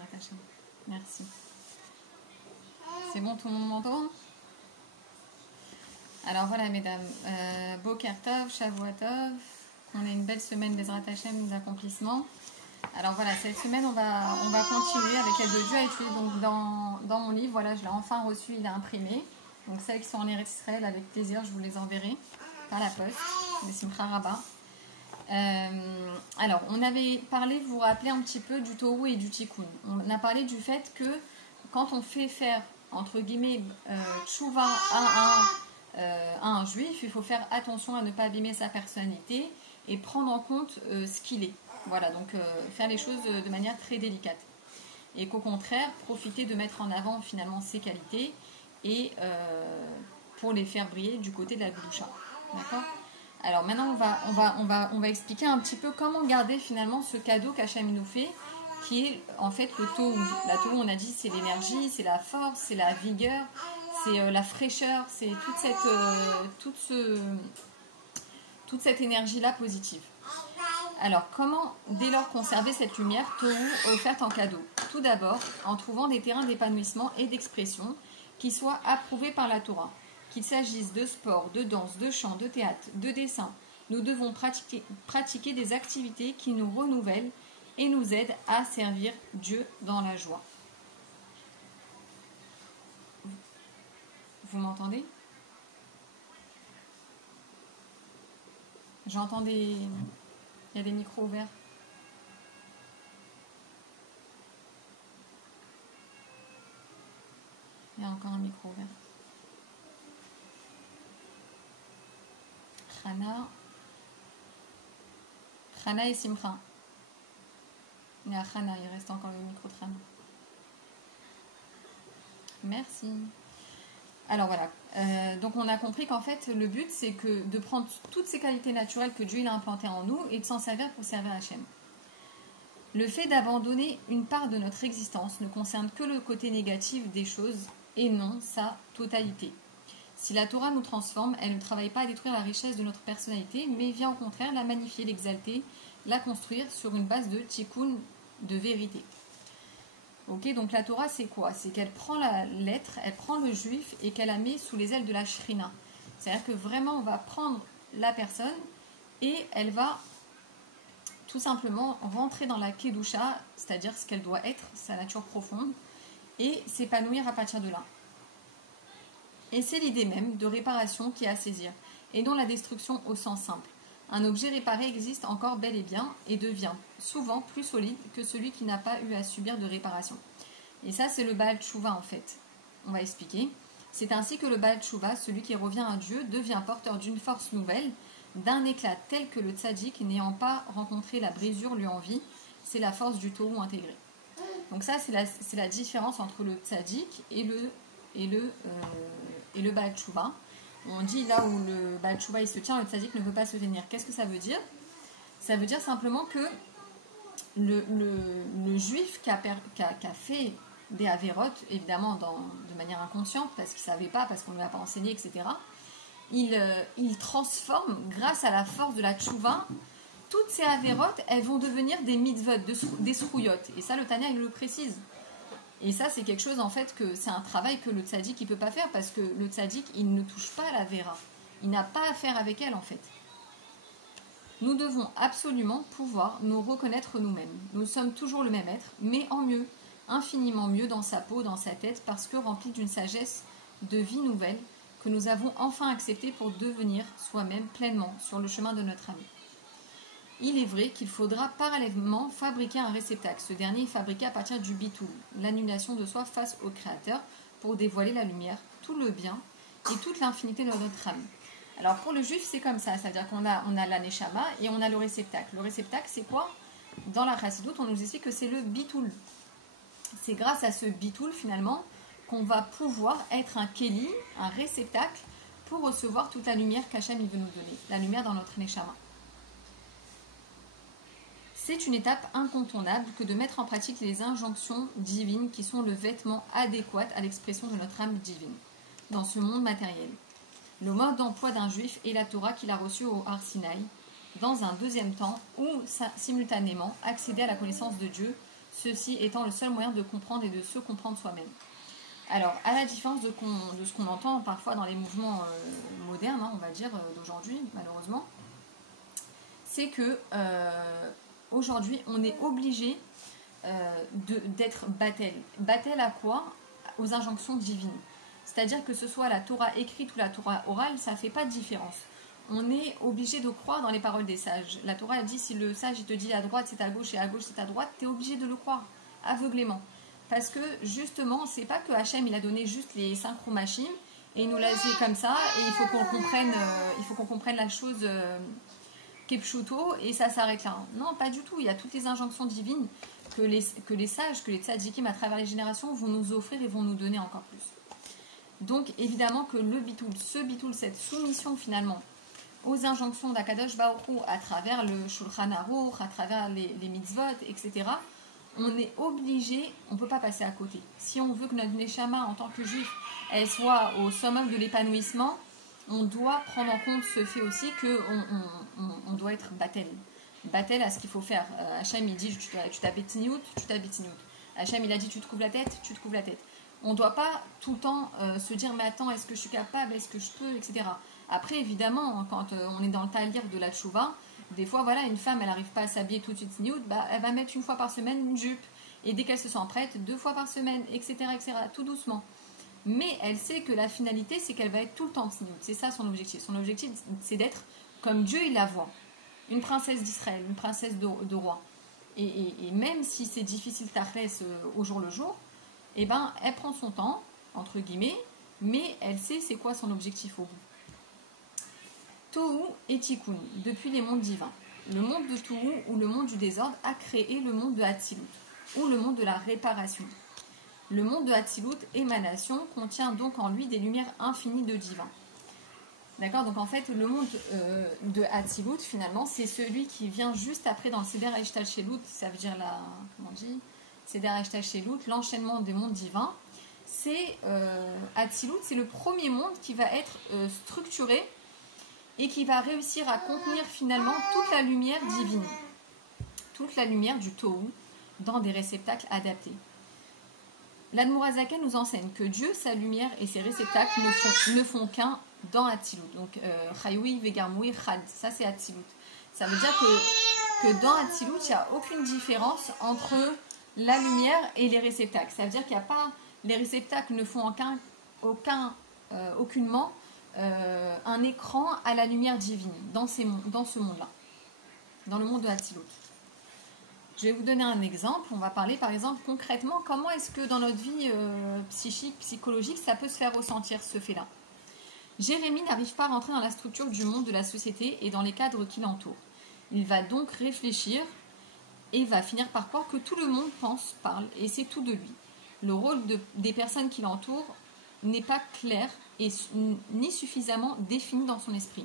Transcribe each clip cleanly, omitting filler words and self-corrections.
Bezrat Hashem. Merci. C'est bon, tout le monde m'entend? Alors voilà, mesdames, Boker Tov, Shavua Tov, on a une belle semaine Bezrat Hashem d'accomplissement. Alors voilà, cette semaine, on va continuer avec l'aide de Dieu à étudier. Donc dans mon livre, voilà, je l'ai enfin reçu, il est imprimé. Donc celles qui sont en Israël, avec plaisir, je vous les enverrai par la poste, des Simcha Rabbah. Alors, on avait parlé, vous vous rappelez un petit peu du Tohu et du Tikkun. On a parlé du fait que quand on fait faire, entre guillemets, Tchouva à un juif, il faut faire attention à ne pas abîmer sa personnalité et prendre en compte ce qu'il est. Voilà, donc faire les choses de manière très délicate. Et qu'au contraire, profiter de mettre en avant finalement ses qualités et pour les faire briller du côté de la Gdusha. D'accord ? Alors maintenant, on va expliquer un petit peu comment garder finalement ce cadeau qu'Hachem nous fait, qui est en fait le Tohu. La Tohu, on a dit, c'est l'énergie, c'est la force, c'est la vigueur, c'est la fraîcheur, c'est toute cette énergie-là positive. Alors, comment dès lors conserver cette lumière Tohu offerte en cadeau? Tout d'abord, en trouvant des terrains d'épanouissement et d'expression qui soient approuvés par la Torah. Qu'il s'agisse de sport, de danse, de chant, de théâtre, de dessin, nous devons pratiquer des activités qui nous renouvellent et nous aident à servir Dieu dans la joie. Vous m'entendez? J'entends des... Il y a des micros ouverts. Il y a encore un micro ouvert. Chana et Simcha. Il y a Chana, il reste encore le micro de Chana. Merci. Alors voilà, donc on a compris qu'en fait le but c'est que de prendre toutes ces qualités naturelles que Dieu il a implantées en nous et de s'en servir pour servir Hachem. Le fait d'abandonner une part de notre existence ne concerne que le côté négatif des choses et non sa totalité. Si la Torah nous transforme, elle ne travaille pas à détruire la richesse de notre personnalité, mais vient au contraire la magnifier, l'exalter, la construire sur une base de tikkun, de vérité. Ok, donc la Torah c'est quoi? C'est qu'elle prend la lettre, elle prend le juif et qu'elle la met sous les ailes de la Shrina. C'est-à-dire que vraiment on va prendre la personne et elle va tout simplement rentrer dans la Kedusha, c'est-à-dire ce qu'elle doit être, sa nature profonde, et s'épanouir à partir de là. Et c'est l'idée même de réparation qui est à saisir, et non la destruction au sens simple. Un objet réparé existe encore bel et bien et devient souvent plus solide que celui qui n'a pas eu à subir de réparation. Et ça, c'est le Baal Tchouva en fait. On va expliquer. C'est ainsi que le Baal Tchouva, celui qui revient à Dieu, devient porteur d'une force nouvelle, d'un éclat tel que le tzaddik, n'ayant pas rencontré la brisure, lui envie. C'est la force du Tohu intégré. Donc ça, c'est la différence entre le tzaddik et le Baal Tchouva. On dit là où le Baal Tchouva il se tient, le tzaddik ne peut pas se tenir. Qu'est-ce que ça veut dire? Ça veut dire simplement que le juif qui a fait des avérotes, évidemment de manière inconsciente, parce qu'il ne savait pas, parce qu'on ne lui a pas enseigné, etc., il transforme, grâce à la force de la tchouva, toutes ces avérotes, elles vont devenir des mitzvot, des srouillotes. Et ça, le Tanya, il le précise. Et ça, c'est quelque chose, en fait, que c'est un travail que le tzaddik, il ne peut pas faire, parce que le tzaddik, il ne touche pas à la vera. Il n'a pas à faire avec elle, en fait. Nous devons absolument pouvoir nous reconnaître nous-mêmes. Nous sommes toujours le même être, mais en mieux, infiniment mieux dans sa peau, dans sa tête, parce que rempli d'une sagesse de vie nouvelle que nous avons enfin acceptée pour devenir soi-même pleinement sur le chemin de notre ami. Il est vrai qu'il faudra parallèlement fabriquer un réceptacle. Ce dernier est fabriqué à partir du bitoul, l'annulation de soi face au Créateur, pour dévoiler la lumière, tout le bien et toute l'infinité de notre âme. Alors pour le juif, c'est comme ça, c'est-à-dire qu'on a la neshama et on a le réceptacle. Le réceptacle, c'est quoi? Dans la chassidoute, on nous explique que c'est le bitoul. C'est grâce à ce bitoul, finalement, qu'on va pouvoir être un kéli, un réceptacle, pour recevoir toute la lumière qu'Hachem veut nous donner, la lumière dans notre neshama. C'est une étape incontournable que de mettre en pratique les injonctions divines qui sont le vêtement adéquat à l'expression de notre âme divine dans ce monde matériel. Le mode d'emploi d'un juif est la Torah qu'il a reçue au Har Sinaï, dans un deuxième temps, ou simultanément accéder à la connaissance de Dieu ceci étant le seul moyen de comprendre et de se comprendre soi-même. Alors, à la différence de ce qu'on entend parfois dans les mouvements modernes, hein, on va dire, d'aujourd'hui, malheureusement, c'est que aujourd'hui, on est obligé d'être battel. Battel à quoi? Aux injonctions divines. C'est-à-dire que ce soit la Torah écrite ou la Torah orale, ça ne fait pas de différence. On est obligé de croire dans les paroles des sages. La Torah elle dit, si le sage il te dit à droite c'est à gauche et à gauche c'est à droite, tu es obligé de le croire, aveuglément. Parce que justement, c'est pas que Hachem il a donné juste les 5 chromachimes et il nous l'a dit comme ça, et il faut qu'on comprenne la chose kepchuto et ça s'arrête là. Non, pas du tout. Il y a toutes les injonctions divines que les sages, que les tzadikim à travers les générations vont nous offrir et vont nous donner encore plus. Donc évidemment que le bitoul, cette soumission finalement aux injonctions d'Akadosh Baruch Hu à travers le Shulchan Aruch, à travers les mitzvot, etc., on est obligé, on ne peut pas passer à côté. Si on veut que notre neshama en tant que juif, elle soit au summum de l'épanouissement, on doit prendre en compte ce fait aussi qu'on doit être battel. Battel à ce qu'il faut faire. Hachem il dit tu t'abétignoutes, tu t'abétignoutes. Hachem il a dit tu te couvres la tête, tu te couvres la tête. On ne doit pas tout le temps se dire mais attends, est-ce que je suis capable, est-ce que je peux, etc. Après évidemment, quand on est dans le talir de la tchouva, des fois voilà, une femme elle n'arrive pas à s'habiller tout de suite sniout, bah, elle va mettre 1 fois par semaine une jupe, et dès qu'elle se sent prête, 2 fois par semaine, etc., tout doucement. Mais elle sait que la finalité c'est qu'elle va être tout le temps sniout, c'est ça son objectif. Son objectif c'est d'être comme Dieu il la voit, une princesse d'Israël, une princesse de roi. Et même si c'est difficile tachlès au jour le jour, eh ben, elle prend son temps, entre guillemets, mais elle sait c'est quoi son objectif au bout. Tohu et Tikkun, depuis les mondes divins. Le monde de Tohu, ou le monde du désordre, a créé le monde de Hatzilut, ou le monde de la réparation. Le monde de Hatzilut, émanation, contient donc en lui des lumières infinies de divin. D'accord, donc en fait, le monde de Hatzilut, finalement, c'est celui qui vient juste après dans le Seder Hashtalshelut, ça veut dire comment on dit, Seder Hashtalshelut, l'enchaînement des mondes divins. C'est Hatzilut, c'est le premier monde qui va être structuré et qui va réussir à contenir finalement toute la lumière divine, toute la lumière du Tohu dans des réceptacles adaptés. L'Admorazaken nous enseigne que Dieu, sa lumière et ses réceptacles ne font qu'un dans Hatzilut. Donc, Chayoui, Vegarmoui, Chad, ça c'est Hatzilut. Ça veut dire que dans Hatzilut, il n'y a aucune différence entre la lumière et les réceptacles. Ça veut dire qu'il n'y a pas, les réceptacles ne font aucunement un écran à la lumière divine dans ce monde-là, dans le monde de Hatzilut. Je vais vous donner un exemple. On va parler par exemple concrètement comment est-ce que dans notre vie psychique, psychologique, ça peut se faire ressentir ce fait-là. Jérémie n'arrive pas à rentrer dans la structure du monde de la société et dans les cadres qui l'entourent. Il va donc réfléchir et va finir par croire que tout le monde pense, parle et c'est tout de lui. Le rôle des personnes qui l'entourent n'est pas clair et ni suffisamment défini dans son esprit.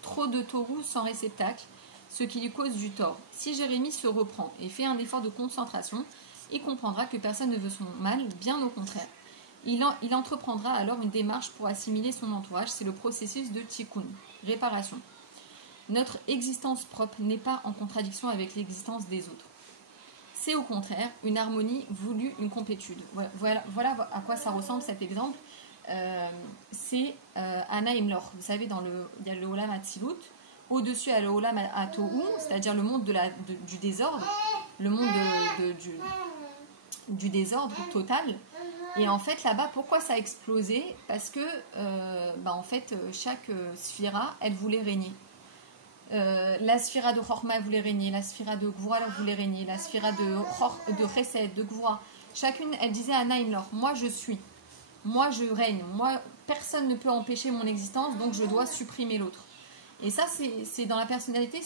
Trop de taureaux sans réceptacle, ce qui lui cause du tort. Si Jérémie se reprend et fait un effort de concentration, il comprendra que personne ne veut son mal, bien au contraire. Il entreprendra alors une démarche pour assimiler son entourage, c'est le processus de tikkun, réparation. Notre existence propre n'est pas en contradiction avec l'existence des autres. C'est au contraire une harmonie voulue, une complétude. Voilà à quoi ça ressemble cet exemple. C'est Anna Imlor. Vous savez, il y a le Olam Hatzilut. Au-dessus, il y a le Olam Tohu, c'est-à-dire le monde du désordre, le monde du désordre total. Et en fait, là-bas, pourquoi ça a explosé? Parce que, en fait, chaque sphira, elle voulait régner. La sphira de Chorma voulait régner, la sphira de Gvura voulait régner, la sphira de Chesed, de Gvura. Chacune, elle disait à Naïmlor, moi je suis, moi je règne, moi personne ne peut empêcher mon existence, donc je dois supprimer l'autre. Et ça, c'est dans la personnalité,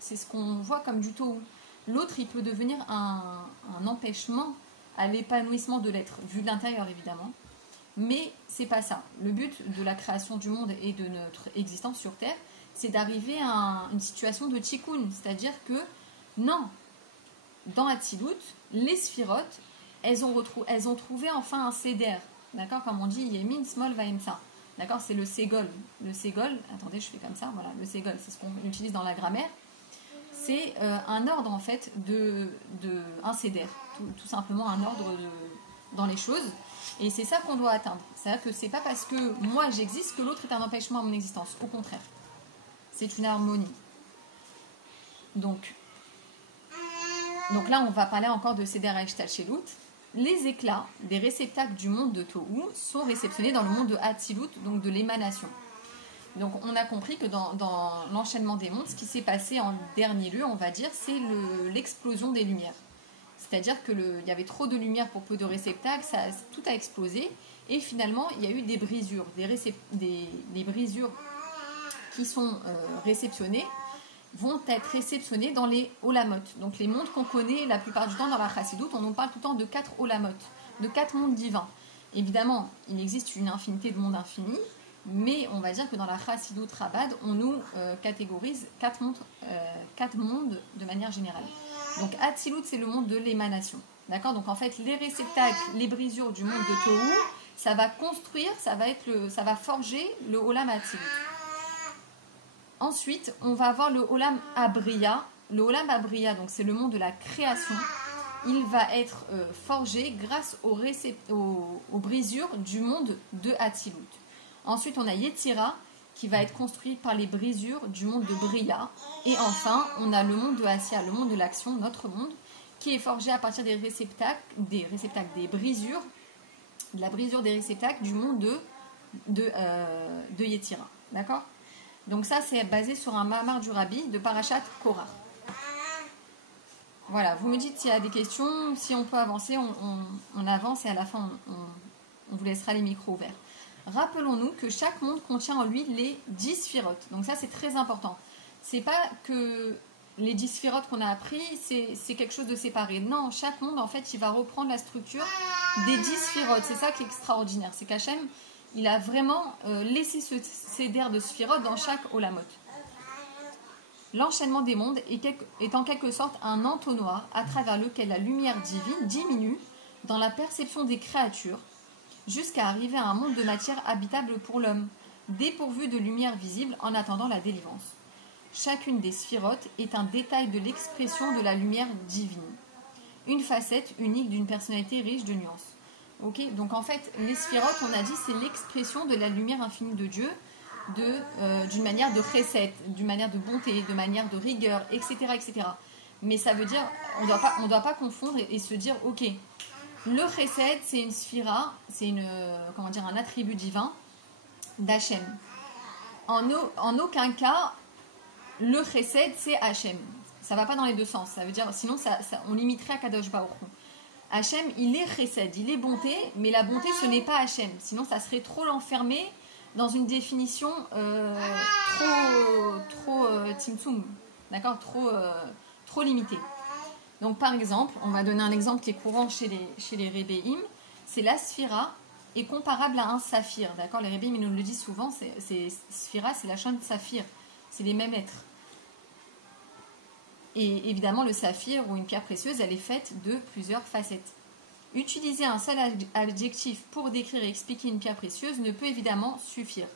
c'est ce qu'on voit comme du Tohu. L'autre, il peut devenir un empêchement à l'épanouissement de l'être, vu de l'intérieur évidemment. Mais c'est pas ça. Le but de la création du monde et de notre existence sur Terre, c'est d'arriver à une situation de tikkun, c'est-à-dire que non, dans Hatzilut, les sphirotes, elles ont trouvé enfin un seder, d'accord, comme on dit Yemin, Smol, Vaimsa, d'accord, c'est le ségol. Le ségol, attendez, je fais comme ça, voilà, le ségol, c'est ce qu'on utilise dans la grammaire. c'est un ordre en fait un céder, tout simplement un ordre dans les choses. Et c'est ça qu'on doit atteindre. C'est-à-dire que c'est pas parce que moi j'existe que l'autre est un empêchement à mon existence. Au contraire, c'est une harmonie. Donc là, on va parler encore de Seder Hashtalshelut. Les éclats des réceptacles du monde de Tohu sont réceptionnés dans le monde de Hatzilut, donc de l'émanation. Donc on a compris que dans l'enchaînement des mondes, ce qui s'est passé en dernier lieu, on va dire, c'est l'explosion des lumières. C'est-à-dire qu'il y avait trop de lumière pour peu de réceptacles, tout a explosé, et finalement il y a eu des brisures, des brisures qui sont réceptionnées, vont être réceptionnées dans les olamot. Donc les mondes qu'on connaît la plupart du temps dans la Chassidoute, on nous parle tout le temps de 4 olamot, de 4 mondes divins. Évidemment, il existe une infinité de mondes infinis, mais on va dire que dans la Chassidoute Rabbad, on nous catégorise 4 mondes de manière générale. Donc Hatzilut, c'est le monde de l'émanation. D'accord ? Donc en fait, les réceptacles, les brisures du monde de Tohu, ça va construire, ça va forger le Olam Hatzilut. Ensuite, on va avoir le Olam Abriya. Le Olam Abriya, donc c'est le monde de la création. Il va être forgé grâce aux brisures du monde de Hatzilut. Ensuite, on a Yetzira, qui va être construit par les brisures du monde de Briya. Et enfin, on a le monde de Assia, le monde de l'action, notre monde, qui est forgé à partir des brisures, de la brisure des réceptacles du monde de Yetzira. D'accord ? Donc ça, c'est basé sur un Mahamar du Rabbi de Parashat Korah. Voilà, vous me dites s'il y a des questions, si on peut avancer, on avance et à la fin, on vous laissera les micros ouverts. Rappelons-nous que chaque monde contient en lui les 10 sphirotes. Donc ça, c'est très important. C'est pas que les 10 sphirotes qu'on a appris, c'est quelque chose de séparé. Non, chaque monde, en fait, il va reprendre la structure des 10 sphirotes. C'est ça qui est extraordinaire. C'est qu'Hachem, il a vraiment laissé ce céder de sphirotes dans chaque olamot. L'enchaînement des mondes est en quelque sorte un entonnoir à travers lequel la lumière divine diminue dans la perception des créatures jusqu'à arriver à un monde de matière habitable pour l'homme, dépourvu de lumière visible en attendant la délivrance. Chacune des sphirotes est un détail de l'expression de la lumière divine, une facette unique d'une personnalité riche de nuances. Okay, donc en fait, les sphirotes, on a dit, c'est l'expression de la lumière infinie de Dieu, d'une manière de chesed, d'une manière de bonté, de manière de rigueur, etc., etc. Mais ça veut dire, on doit pas confondre et se dire, ok, le chesed, c'est une sphira, c'est un attribut divin d'Hachem. En aucun cas, le chesed, c'est Hachem. Ça va pas dans les deux sens. Ça veut dire, sinon, on limiterait à Kadosh Baruch Hu. Hachem, il est chesed, il est bonté, mais la bonté, ce n'est pas Hachem. Sinon, ça serait trop l'enfermer dans une définition trop tzimtzum, d'accord, trop limitée. Donc, par exemple, on va donner un exemple qui est courant chez les Rébéim, c'est la sphira est comparable à un saphir, d'accord. Les Rébéim, ils nous le disent souvent, sphira, c'est la chaîne de saphir, c'est les mêmes lettres. Et évidemment, le saphir ou une pierre précieuse, elle est faite de plusieurs facettes. Utiliser un seul adjectif pour décrire et expliquer une pierre précieuse ne peut évidemment suffire.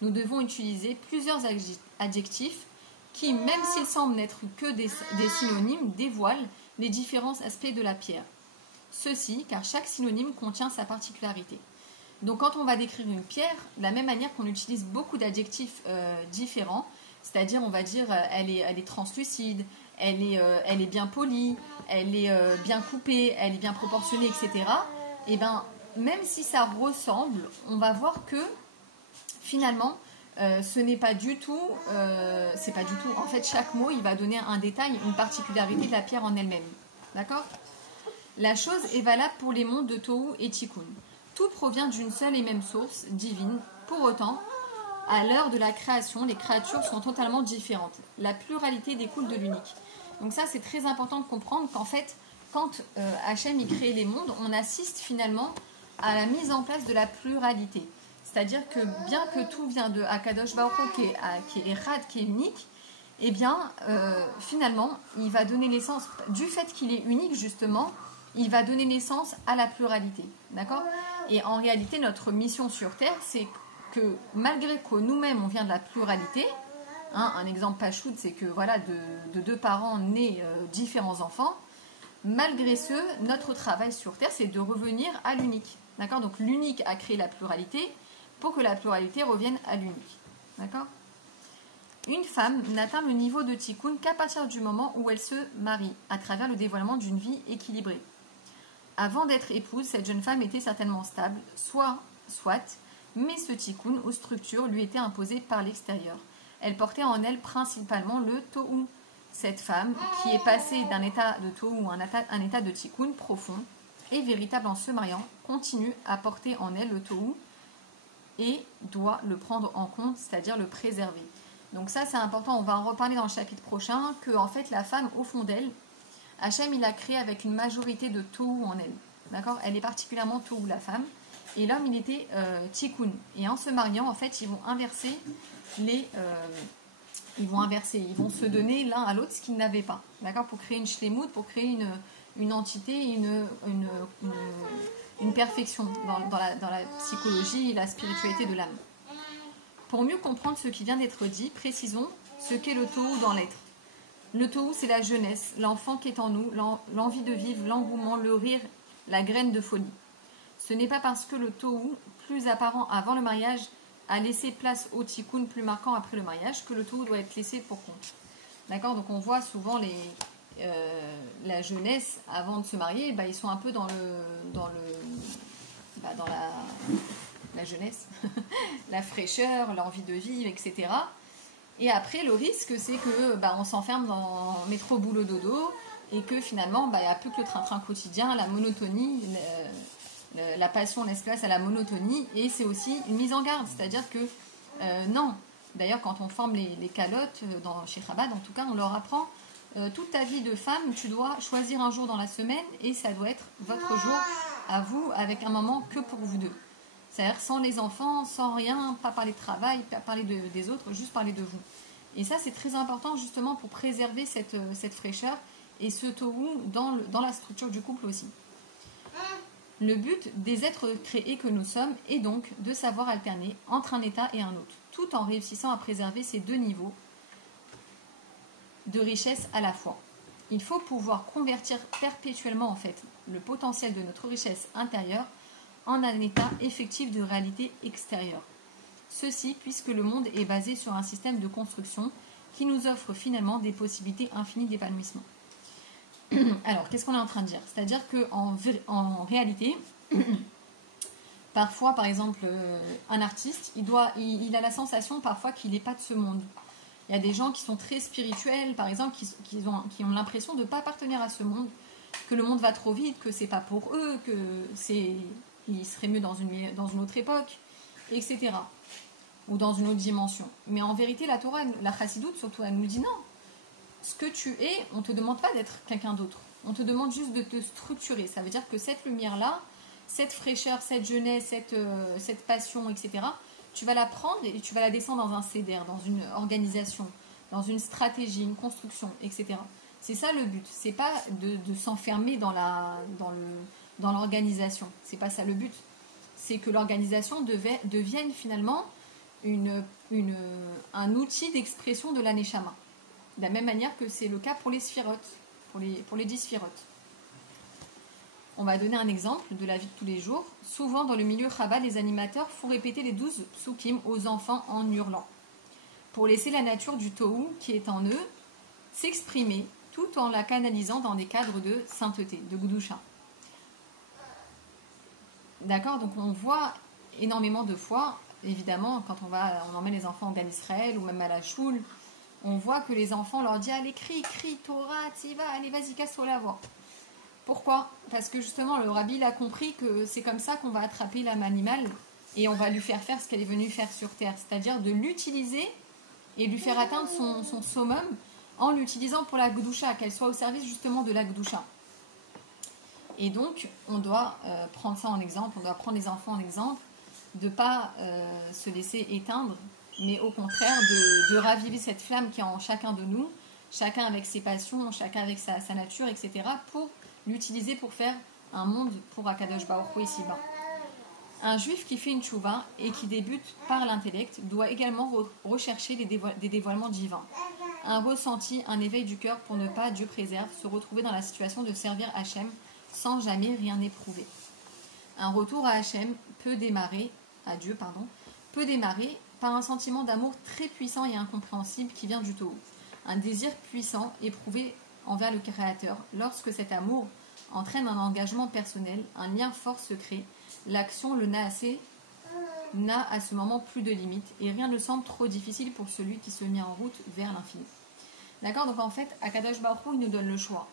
Nous devons utiliser plusieurs adjectifs qui, même s'ils semblent n'être que des synonymes, dévoilent les différents aspects de la pierre. Ceci, car chaque synonyme contient sa particularité. Donc quand on va décrire une pierre, de la même manière qu'on utilise beaucoup d'adjectifs différents, c'est-à-dire on va dire elle est translucide, elle est bien polie, elle est bien coupée, elle est bien proportionnée, etc. Et bien, même si ça ressemble, on va voir que finalement, ce n'est pas du tout, c'est pas du tout. En fait, chaque mot, il va donner un détail, une particularité de la pierre en elle-même. D'accord ? La chose est valable pour les mondes de Tohu et Tikkun. Tout provient d'une seule et même source divine. Pour autant, à l'heure de la création, les créatures sont totalement différentes. La pluralité découle de l'unique. Donc ça, c'est très important de comprendre qu'en fait, quand Hachem y crée les mondes, on assiste finalement à la mise en place de la pluralité. C'est-à-dire que bien que tout vient de Akadosh Baruch Hu, qui est Echad, qui est unique, eh bien, finalement, il va donner naissance, du fait qu'il est unique justement, il va donner naissance à la pluralité. D'accord ? Et en réalité, notre mission sur Terre, c'est que malgré que nous-mêmes, on vient de la pluralité, Hein, un exemple pas shoot, c'est que voilà, de deux parents nés différents enfants. Malgré ce, notre travail sur Terre, c'est de revenir à l'unique. D'accord? Donc l'unique a créé la pluralité pour que la pluralité revienne à l'unique. D'accord? Une femme n'atteint le niveau de tikkun qu'à partir du moment où elle se marie, à travers le dévoilement d'une vie équilibrée. Avant d'être épouse, cette jeune femme était certainement stable, soit, mais ce tikkun ou structure lui était imposé par l'extérieur. Elle portait en elle principalement le tohu. Cette femme, qui est passée d'un état de tohu à un état de tikkun profond et véritable en se mariant, continue à porter en elle le tohu et doit le prendre en compte, c'est-à-dire le préserver. Donc ça, c'est important, on va en reparler dans le chapitre prochain, que en fait, la femme, au fond d'elle, Hachem, il a créé avec une majorité de tohu en elle. D'accord? Elle est particulièrement tohu, la femme. Et l'homme, il était tikkun. Et en se mariant, en fait, ils vont inverser ils vont se donner l'un à l'autre ce qu'ils n'avaient pas. D'accord? Pour créer une shlemout, pour créer une entité, une perfection dans la psychologie et la spiritualité de l'âme. Pour mieux comprendre ce qui vient d'être dit, précisons ce qu'est le tohu dans l'être. Le tohu, c'est la jeunesse, l'enfant qui est en nous, l'envie de vivre, l'engouement, le rire, la graine de folie. Ce n'est pas parce que le tohu, plus apparent avant le mariage, a laissé place au tikkun plus marquant après le mariage que le tohu doit être laissé pour compte. D'accord? Donc on voit souvent la jeunesse avant de se marier, ils sont un peu dans la jeunesse, la fraîcheur, l'envie de vivre, etc. Et après, le risque, c'est que on s'enferme dans métro, boulot, dodo, et que finalement, il n'y a plus que le train-train quotidien, la monotonie, la passion laisse place à la monotonie, et c'est aussi une mise en garde, c'est-à-dire que non. D'ailleurs, quand on forme les calottes, chez Chabad, en tout cas, on leur apprend toute ta vie de femme, tu dois choisir un jour dans la semaine, et ça doit être votre jour à vous, avec un moment que pour vous deux. C'est-à-dire sans les enfants, sans rien, pas parler de travail, pas parler des autres, juste parler de vous. Et ça, c'est très important justement pour préserver cette fraîcheur et ce tohu dans la structure du couple aussi. Le but des êtres créés que nous sommes est donc de savoir alterner entre un état et un autre, tout en réussissant à préserver ces deux niveaux de richesse à la fois. Il faut pouvoir convertir perpétuellement en fait le potentiel de notre richesse intérieure en un état effectif de réalité extérieure. Ceci puisque le monde est basé sur un système de construction qui nous offre finalement des possibilités infinies d'épanouissement. Alors, qu'est-ce qu'on est en train de dire? C'est-à-dire qu'en réalité, parfois, par exemple, un artiste, il a la sensation parfois qu'il n'est pas de ce monde. Il y a des gens qui sont très spirituels, par exemple, qui ont l'impression de ne pas appartenir à ce monde, que le monde va trop vite, que c'est pas pour eux, il serait mieux dans une autre époque, etc. Ou dans une autre dimension. Mais en vérité, la Torah, la Chassidoute surtout, elle nous dit non. Ce que tu es, on ne te demande pas d'être quelqu'un d'autre. On te demande juste de te structurer. Ça veut dire que cette lumière-là, cette fraîcheur, cette jeunesse, cette passion, etc., tu vas la prendre et tu vas la descendre dans un CDR, dans une organisation, dans une stratégie, une construction, etc. C'est ça le but. C'est pas de s'enfermer dans l'organisation. C'est pas ça le but. C'est que l'organisation devienne finalement un outil d'expression de l'aneshama. De la même manière que c'est le cas pour les sphirotes, pour les 10 sphirotes. On va donner un exemple de la vie de tous les jours. Souvent, dans le milieu Chabad, les animateurs font répéter les 12 psukim aux enfants en hurlant, pour laisser la nature du tohu qui est en eux s'exprimer, tout en la canalisant dans des cadres de sainteté, de Gudusha. D'accord? Donc on voit énormément de fois, évidemment, quand on emmène les enfants au Gan Israël ou même à la choule, on voit que les enfants leur disent allez, crie, Torah, Tziva, allez, vas-y, casse-toi la voix. Pourquoi? Parce que justement, le rabbi a compris que c'est comme ça qu'on va attraper l'âme animale et on va lui faire faire ce qu'elle est venue faire sur terre, c'est-à-dire de l'utiliser et lui faire atteindre son summum en l'utilisant pour la Gdusha, qu'elle soit au service justement de la Gdusha. Et donc, on doit prendre ça en exemple, on doit prendre les enfants en exemple, de ne pas se laisser éteindre, mais au contraire de raviver cette flamme qui est en chacun de nous, chacun avec ses passions, chacun avec sa nature, etc., pour l'utiliser pour faire un monde pour Akadosh Baruch Hu ici-bas. Un juif qui fait une tchouva et qui débute par l'intellect doit également rechercher des dévoilements divins. Un ressenti, un éveil du cœur pour ne pas, Dieu préserve, se retrouver dans la situation de servir Hachem sans jamais rien éprouver. Un retour à Hachem peut démarrer par un sentiment d'amour très puissant et incompréhensible qui vient du Tohu. Un désir puissant éprouvé envers le Créateur. Lorsque cet amour entraîne un engagement personnel, un lien fort se crée, l'action n'a à ce moment plus de limites et rien ne semble trop difficile pour celui qui se met en route vers l'infini. D'accord? Donc en fait, Akadosh Baruch Hu, il nous donne le choix.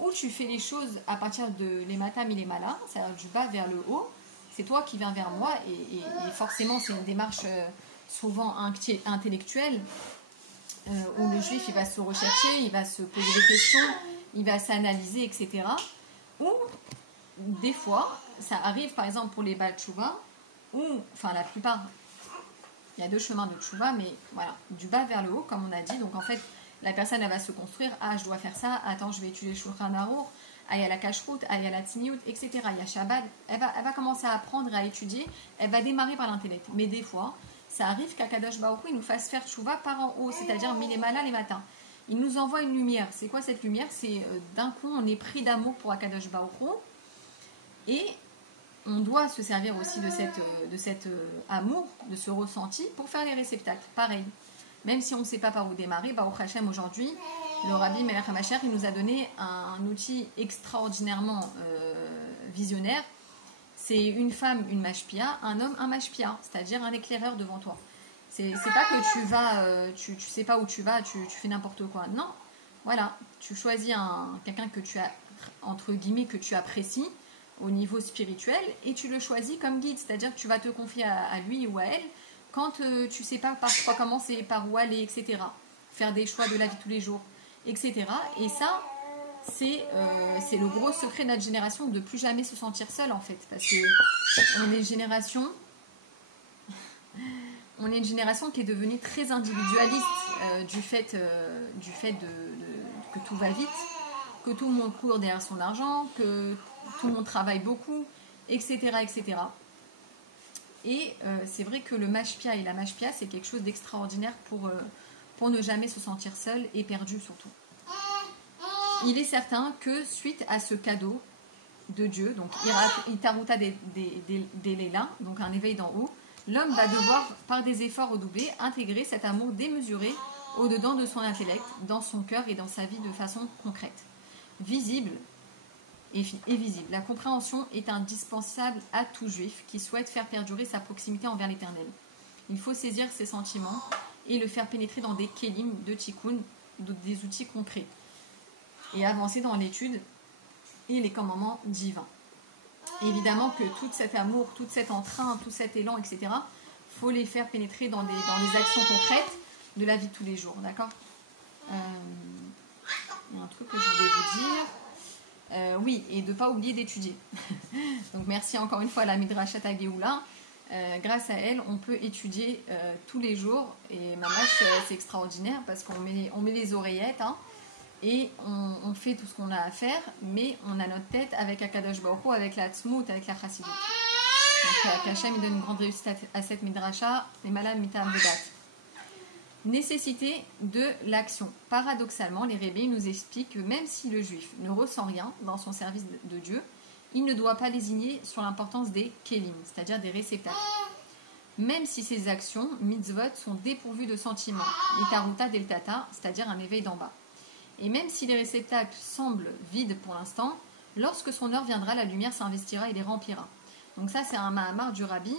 Ou tu fais les choses à partir de l'ematam ilemala, c'est-à-dire du bas vers le haut, c'est toi qui viens vers moi et forcément c'est une démarche souvent intellectuelle où le juif il va se rechercher, il va se poser des questions, il va s'analyser, etc. Ou des fois, ça arrive par exemple pour les Baal Tchouva, ou enfin la plupart, il y a deux chemins de Tchouva, mais voilà, du bas vers le haut, comme on a dit. Donc en fait, la personne elle va se construire, ah je dois faire ça, attends je vais étudier le Shulchan Arour, ah il y a la Kashrut, ah il y a la Tzniut, etc. Il y a Shabbat, elle va commencer à apprendre, à étudier, elle va démarrer par l'intellect. Mais des fois, ça arrive qu'Akadosh Baruch Hu, il nous fasse faire Tchouva par en haut, c'est-à-dire milémala les matins. Il nous envoie une lumière. C'est quoi cette lumière? C'est d'un coup on est pris d'amour pour Akadosh Baruch Hu et on doit se servir aussi de cet amour, de ce ressenti pour faire les réceptacles. Pareil. Même si on ne sait pas par où démarrer, Baruch Hashem aujourd'hui, le Rabbi Melech HaMashiach, il nous a donné un outil extraordinairement visionnaire. C'est une femme, une mashpia, un homme, un mashpia, c'est-à-dire un éclaireur devant toi. C'est pas que tu vas, tu sais pas où tu vas, tu fais n'importe quoi. Non, voilà, tu choisis quelqu'un que tu as, entre guillemets, que tu apprécies au niveau spirituel et tu le choisis comme guide, c'est-à-dire que tu vas te confier à lui ou à elle quand tu sais pas par quoi commencer, par où aller, etc. Faire des choix de la vie tous les jours, etc. Et ça, c'est le gros secret de notre génération, de plus jamais se sentir seul en fait, parce que on est une génération qui est devenue très individualiste du fait que tout va vite, que tout le monde court derrière son argent, que tout le monde travaille beaucoup, etc. etc. Et c'est vrai que le mashpia et la mashpia, c'est quelque chose d'extraordinaire pour ne jamais se sentir seul et perdu surtout. Il est certain que suite à ce cadeau de Dieu, donc Itaruta des Léla, donc un éveil d'en haut, l'homme va devoir, par des efforts redoublés, intégrer cet amour démesuré au-dedans de son intellect, dans son cœur et dans sa vie de façon concrète, visible et visible. La compréhension est indispensable à tout juif qui souhaite faire perdurer sa proximité envers l'Éternel. Il faut saisir ses sentiments et le faire pénétrer dans des kélim de tikkun, des outils concrets, et avancer dans l'étude et les commandements divins. Évidemment que tout cet amour, tout cet entrain, tout cet élan, etc., il faut les faire pénétrer dans des actions concrètes de la vie de tous les jours, d'accord? Il y a un truc que je voulais vous dire. Oui, et de ne pas oublier d'étudier. Donc merci encore une fois à la Midrashat Géoula. Grâce à elle, on peut étudier tous les jours. Et mamash, c'est extraordinaire parce qu'on met les oreillettes, hein, et on fait tout ce qu'on a à faire, mais on a notre tête avec Akadosh Baruch Hu, avec la Tzmout, avec la Chassidut. Donc Hachem il donne une grande réussite à cette Midrasha, les malades mitam vedat. Nécessité de l'action. Paradoxalement, les Rebbe nous expliquent que même si le juif ne ressent rien dans son service de Dieu, il ne doit pas lésigner sur l'importance des kelim, c'est-à-dire des réceptacles. Même si ces actions, mitzvot, sont dépourvues de sentiments, itaruta deltata, c'est-à-dire un éveil d'en bas. Et même si les réceptacles semblent vides pour l'instant, lorsque son heure viendra, la lumière s'investira et les remplira. Donc ça, c'est un mahamar du Rabbi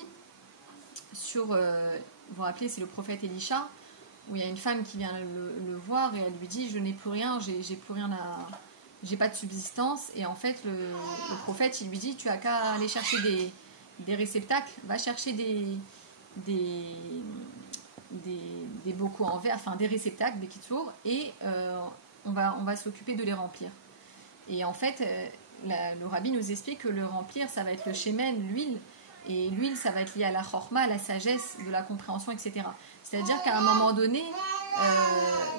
sur, vous vous rappelez, c'est le prophète Elisha, où il y a une femme qui vient le voir et elle lui dit « Je n'ai plus rien, j'ai pas de subsistance. » Et en fait, le prophète, il lui dit « Tu as qu'à aller chercher des réceptacles, va chercher des bocaux en verre, enfin des réceptacles, des kitsours, et on va s'occuper de les remplir. » Et en fait, le rabbi nous explique que le remplir, ça va être le shemen, l'huile, et l'huile, ça va être lié à la chorma, à la sagesse, de la compréhension, etc. C'est-à-dire qu'à un moment donné,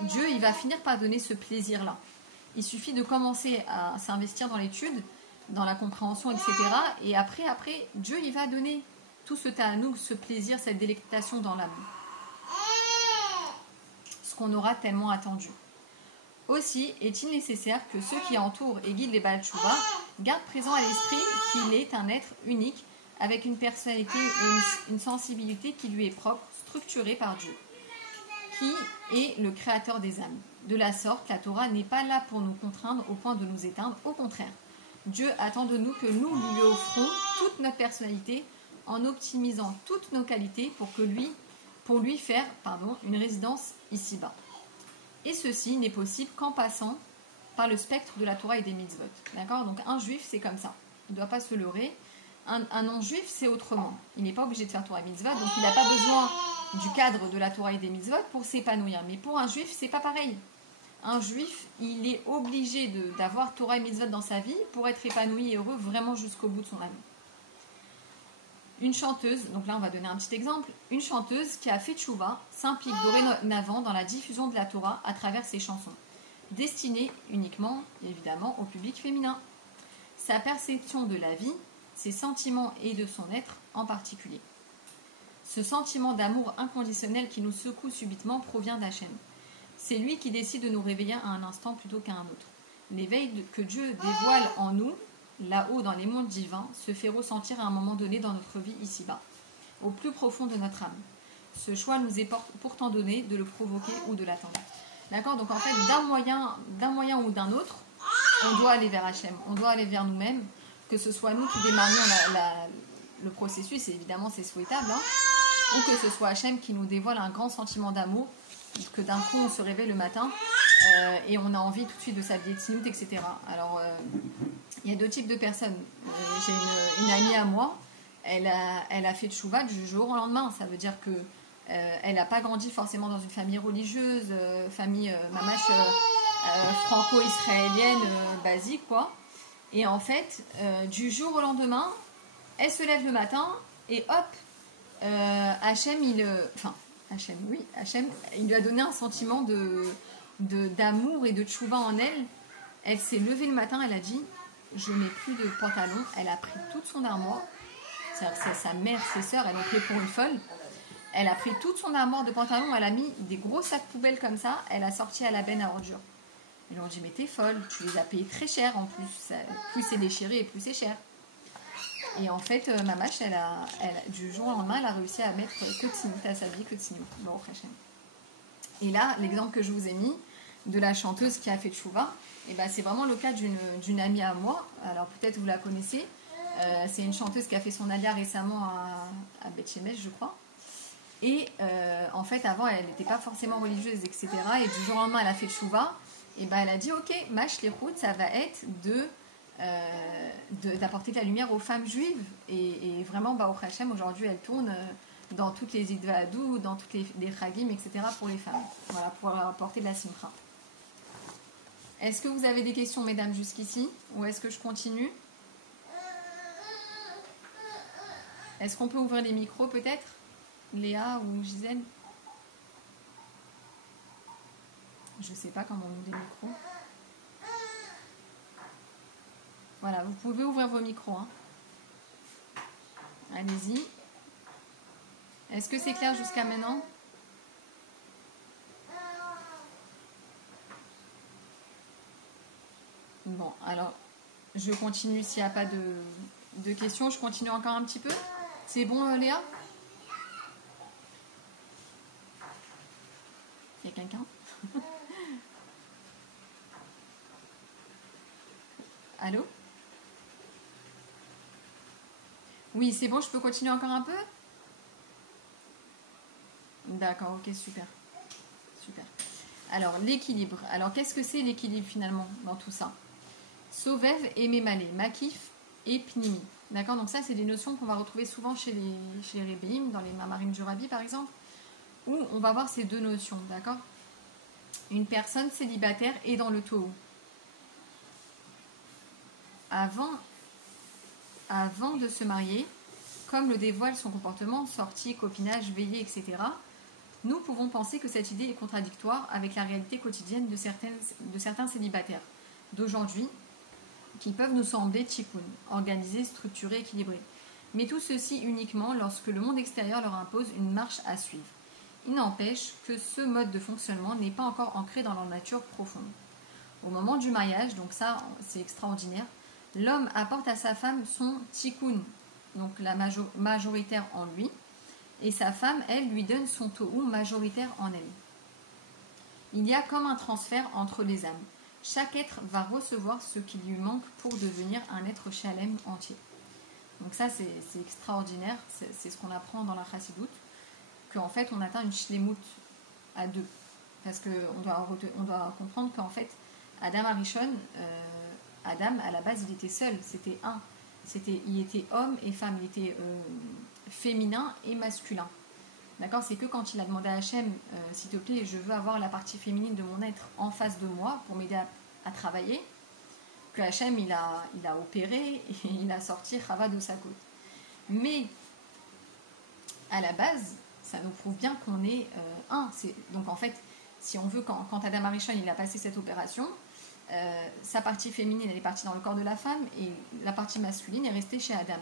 Dieu, il va finir par donner ce plaisir-là. Il suffit de commencer à s'investir dans l'étude, dans la compréhension, etc. Et après, Dieu, il va donner tout ce ta'anoug, ce plaisir, cette délectation dans l'âme. Ce qu'on aura tellement attendu. Aussi est-il nécessaire que ceux qui entourent et guident les Baal Tshuva gardent présent à l'esprit qu'il est un être unique, avec une personnalité et une sensibilité qui lui est propre, structurée par Dieu, qui est le créateur des âmes. De la sorte, la Torah n'est pas là pour nous contraindre au point de nous éteindre, au contraire. Dieu attend de nous que nous lui offrons toute notre personnalité en optimisant toutes nos qualités pour lui faire une résidence ici-bas. Et ceci n'est possible qu'en passant par le spectre de la Torah et des mitzvot. D'accord ? Donc un juif, c'est comme ça. Il ne doit pas se leurrer. Un non-juif, c'est autrement. Il n'est pas obligé de faire Torah et mitzvot, donc il n'a pas besoin du cadre de la Torah et des mitzvot pour s'épanouir. Mais pour un juif, c'est pas pareil. Un juif, il est obligé d'avoir Torah et mitzvot dans sa vie pour être épanoui et heureux vraiment jusqu'au bout de son âme. Une chanteuse, donc là on va donner un petit exemple, une chanteuse qui a fait tchouva s'implique dorénavant dans la diffusion de la Torah à travers ses chansons, destinées uniquement, évidemment, au public féminin. Sa perception de la vie, ses sentiments et de son être en particulier. Ce sentiment d'amour inconditionnel qui nous secoue subitement provient d'Hachem. C'est lui qui décide de nous réveiller à un instant plutôt qu'à un autre. L'éveil que Dieu dévoile en nous, là-haut dans les mondes divins, se fait ressentir à un moment donné dans notre vie ici-bas, au plus profond de notre âme. Ce choix nous est pourtant donné de le provoquer ou de l'attendre. D'accord ? Donc en fait, d'un moyen ou d'un autre, on doit aller vers Hachem, on doit aller vers nous-mêmes, que ce soit nous qui démarrions le processus, et évidemment c'est souhaitable, ou que ce soit Hachem qui nous dévoile un grand sentiment d'amour, que d'un coup on se réveille le matin et on a envie tout de suite de s'habiller de tzniut, etc. Alors il y a deux types de personnes. J'ai une amie à moi, elle a fait tchouva du jour au lendemain. Ça veut dire que elle n'a pas grandi forcément dans une famille religieuse, famille mamache franco-israélienne basique, quoi. Et en fait, du jour au lendemain, elle se lève le matin et hop, Hachem, Hachem, il lui a donné un sentiment d'amour et de tchouva en elle. Elle s'est levée le matin, elle a dit je n'ai plus de pantalon. Elle a pris toute son armoire. Sa mère, ses sœurs, elles l'ont pris pour une folle. Elle a pris toute son armoire de pantalons, elle a mis des gros sacs poubelles comme ça, elle a sorti à la benne à ordures. Ils lui ont dit mais t'es folle, tu les as payés très cher en plus. Plus c'est déchiré et plus c'est cher. Et en fait, Mamache, du jour au lendemain, elle a réussi à mettre que tzniut à sa vie, que tzniut. Bon, et là, l'exemple que je vous ai mis de la chanteuse qui a fait tchouva, c'est vraiment le cas d'une amie à moi. Alors peut-être vous la connaissez. C'est une chanteuse qui a fait son alia récemment à Beth Shemesh, je crois. Et en fait, avant, elle n'était pas forcément religieuse, etc. Et du jour au lendemain, elle a fait tchouva. Et elle a dit, ok, ma shlichut, ça va être d'apporter de la lumière aux femmes juives. Et vraiment, au Hachem, aujourd'hui, elle tourne dans toutes les idvadou, dans toutes les chagim, etc. pour les femmes. Voilà, pour leur apporter de la simcha. Est-ce que vous avez des questions, mesdames, jusqu'ici? Ou est-ce que je continue? Est-ce qu'on peut ouvrir les micros, peut-être? Léa ou Gisèle? Je ne sais pas comment on ouvre les micros. Voilà, vous pouvez ouvrir vos micros. Allez-y. Est-ce que c'est clair jusqu'à maintenant? Bon, alors, je continue s'il n'y a pas de questions. Je continue encore un petit peu. C'est bon, Léa? Il y a quelqu'un? Allô? Oui, c'est bon, je peux continuer encore un peu? D'accord, ok, super. Super. Alors, l'équilibre. Alors, qu'est-ce que c'est l'équilibre finalement dans tout ça? Sovev et Mémalé, Makif et Pnimi. D'accord, donc ça, c'est des notions qu'on va retrouver souvent chez les Rébéim, dans les Mamarim du Rabbi par exemple, où on va voir ces deux notions, d'accord? Une personne célibataire est dans le Tohu. Avant de se marier, comme le dévoile son comportement, sortie, copinage, veillée, etc., nous pouvons penser que cette idée est contradictoire avec la réalité quotidienne de certains célibataires d'aujourd'hui, qui peuvent nous sembler tchikoun, organisés, structurés, équilibrés. mais tout ceci uniquement lorsque le monde extérieur leur impose une marche à suivre. Il n'empêche que ce mode de fonctionnement n'est pas encore ancré dans leur nature profonde. Au moment du mariage, donc ça c'est extraordinaire, l'homme apporte à sa femme son tikkun, donc la majoritaire en lui, et sa femme, elle, lui donne son tohu majoritaire en elle. Il y a comme un transfert entre les âmes. Chaque être va recevoir ce qui lui manque pour devenir un être shalem entier. Donc ça c'est extraordinaire, c'est ce qu'on apprend dans la chassidoute, qu'en fait on atteint une shlemut à deux. Parce qu'on doit comprendre qu'en fait Adam Arishon, Adam à la base il était seul, c'était un. Il était homme et femme, il était féminin et masculin. D'accord, c'est que quand il a demandé à Hachem, s'il te plaît, je veux avoir la partie féminine de mon être en face de moi pour m'aider à travailler, que Hachem il a opéré et il a sorti Chava de sa côte. Mais à la base, ça nous prouve bien qu'on est un. Donc en fait, si on veut, quand Adam Arishon il a passé cette opération, sa partie féminine elle est partie dans le corps de la femme et la partie masculine est restée chez Adam.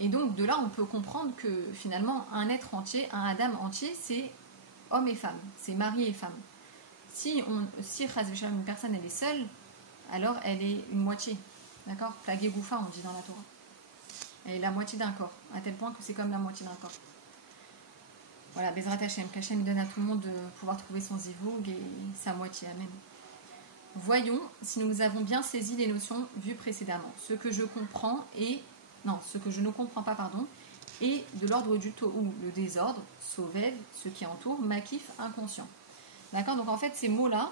Et donc de là on peut comprendre que finalement un être entier, un Adam entier, c'est homme et femme, c'est mari et femme. Si une personne elle est seule, alors elle est une moitié, d'accord, Plagé Goufa on dit dans la Torah. Elle est la moitié d'un corps, à tel point que c'est comme la moitié d'un corps. Voilà, Bezrat Hashem, qu'Hachem donne à tout le monde de pouvoir trouver son zivug et sa moitié, amen. Voyons si nous avons bien saisi les notions vues précédemment. Ce que je ne comprends pas, est de l'ordre du tohu, le désordre, sauvev, ce qui entoure, makif, inconscient. D'accord. Donc en fait, ces mots-là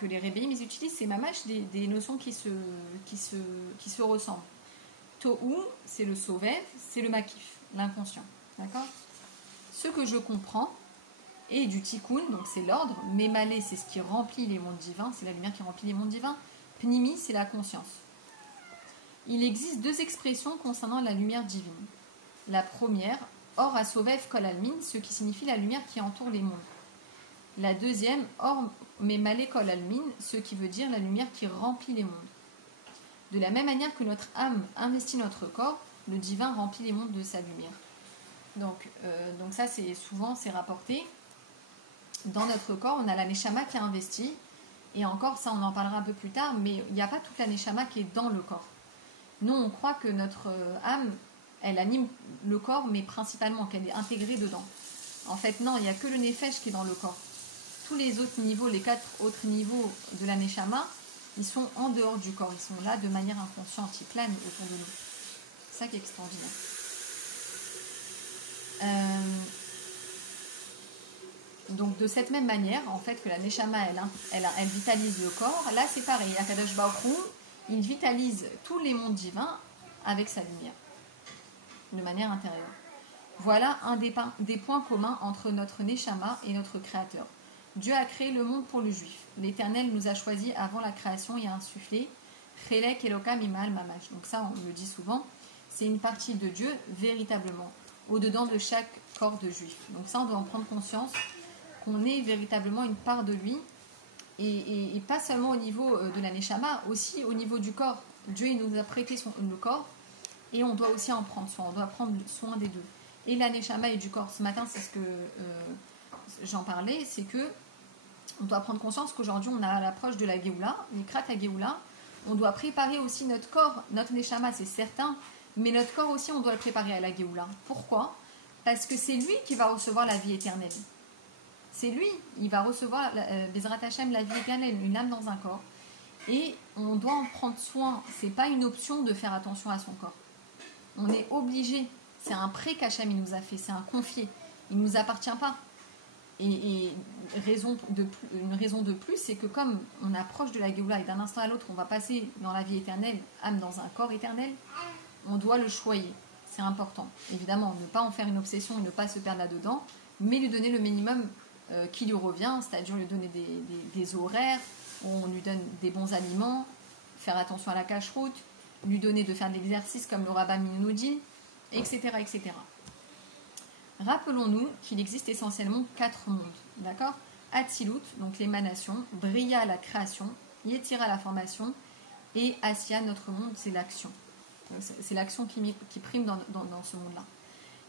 que les rébéim ils utilisent, c'est mamash des notions qui se ressemblent. Tohu, c'est le sauvev, c'est le makif, l'inconscient. D'accord. Ce que je comprends et du tikkun, donc c'est l'ordre, Mémalé, c'est ce qui remplit les mondes divins, c'est la lumière qui remplit les mondes divins, Pnimi, c'est la conscience. Il existe deux expressions concernant la lumière divine. La première, Or Asovev Kol Almin, ce qui signifie la lumière qui entoure les mondes. La deuxième, Or Mémalé Kol Almin, ce qui veut dire la lumière qui remplit les mondes. De la même manière que notre âme investit notre corps, le divin remplit les mondes de sa lumière. Donc ça, c'est rapporté. Dans notre corps, on a la neshama qui est investie, et encore ça on en parlera un peu plus tard, mais il n'y a pas toute la neshama qui est dans le corps. Nous on croit que notre âme, elle anime le corps, mais principalement qu'elle est intégrée dedans. En fait non, il n'y a que le nefesh qui est dans le corps. Tous les autres niveaux, les 4 autres niveaux de la neshama, ils sont en dehors du corps, ils sont là de manière inconsciente, ils planent autour de nous. C'est ça qui est extraordinaire. Donc de cette même manière, en fait, que la neshama, elle vitalise le corps, là c'est pareil, Akadosh Baruch Hu, il vitalise tous les mondes divins avec sa lumière, de manière intérieure. Voilà un des points communs entre notre neshama et notre créateur. Dieu a créé le monde pour le juif. L'Éternel nous a choisis avant la création et a insufflé Chelek Elokam Imal Mamash. Donc ça, on le dit souvent, c'est une partie de Dieu véritablement, au-dedans de chaque corps de juif. Donc ça, on doit en prendre conscience, qu'on est véritablement une part de lui, et pas seulement au niveau de la neshama, aussi au niveau du corps. Dieu il nous a prêté le corps, et on doit aussi en prendre soin, on doit prendre soin des deux. Et la neshama et du corps, ce matin, c'est ce que j'en parlais, c'est que on doit prendre conscience qu'aujourd'hui, on a à l'approche de la Géoula, l'Ikrat à Géoula, on doit préparer aussi notre corps, notre neshama, c'est certain, mais notre corps aussi, on doit le préparer à la Géoula. Pourquoi ? Parce que c'est lui qui va recevoir la vie éternelle. C'est lui, il va recevoir Bezrat Hashem, la vie éternelle, une âme dans un corps. Et on doit en prendre soin. C'est pas une option de faire attention à son corps. On est obligé. C'est un prêt qu'Hachem il nous a fait, c'est un confié. Il ne nous appartient pas. Et une raison de plus, c'est que comme on approche de la Géoula et d'un instant à l'autre, on va passer dans la vie éternelle, âme dans un corps éternel, on doit le choyer. C'est important. Évidemment, ne pas en faire une obsession, ne pas se perdre là-dedans, mais lui donner le minimum qui lui revient, c'est-à-dire lui donner des horaires, on lui donne des bons aliments, faire attention à la cache-route, lui donner de faire de l'exercice comme le rabbin nous dit, etc., etc. Rappelons-nous qu'il existe essentiellement 4 mondes, d'accord ? Atzilut, donc l'émanation, Bria, la création, Yetzira, la formation, et Asya, notre monde, c'est l'action. C'est l'action qui prime dans ce monde-là.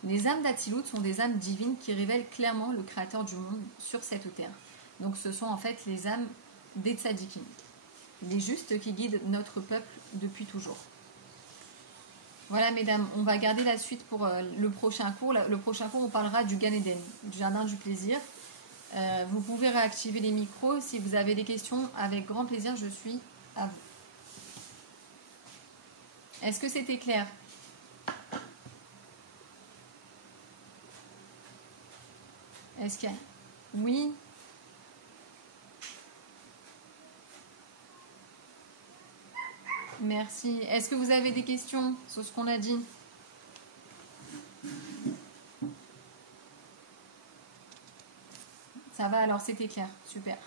Les âmes d'Atzilut sont des âmes divines qui révèlent clairement le créateur du monde sur cette terre. Donc ce sont en fait les âmes des tzadikim, les justes qui guident notre peuple depuis toujours. Voilà mesdames, on va garder la suite pour le prochain cours. Le prochain cours, on parlera du Gan Eden, du jardin du plaisir. Vous pouvez réactiver les micros. Si vous avez des questions, avec grand plaisir, je suis à vous. Est-ce que c'était clair? Est-ce qu'il y a... Oui. Merci. Est-ce que vous avez des questions sur ce qu'on a dit? Ça va, alors c'était clair. Super.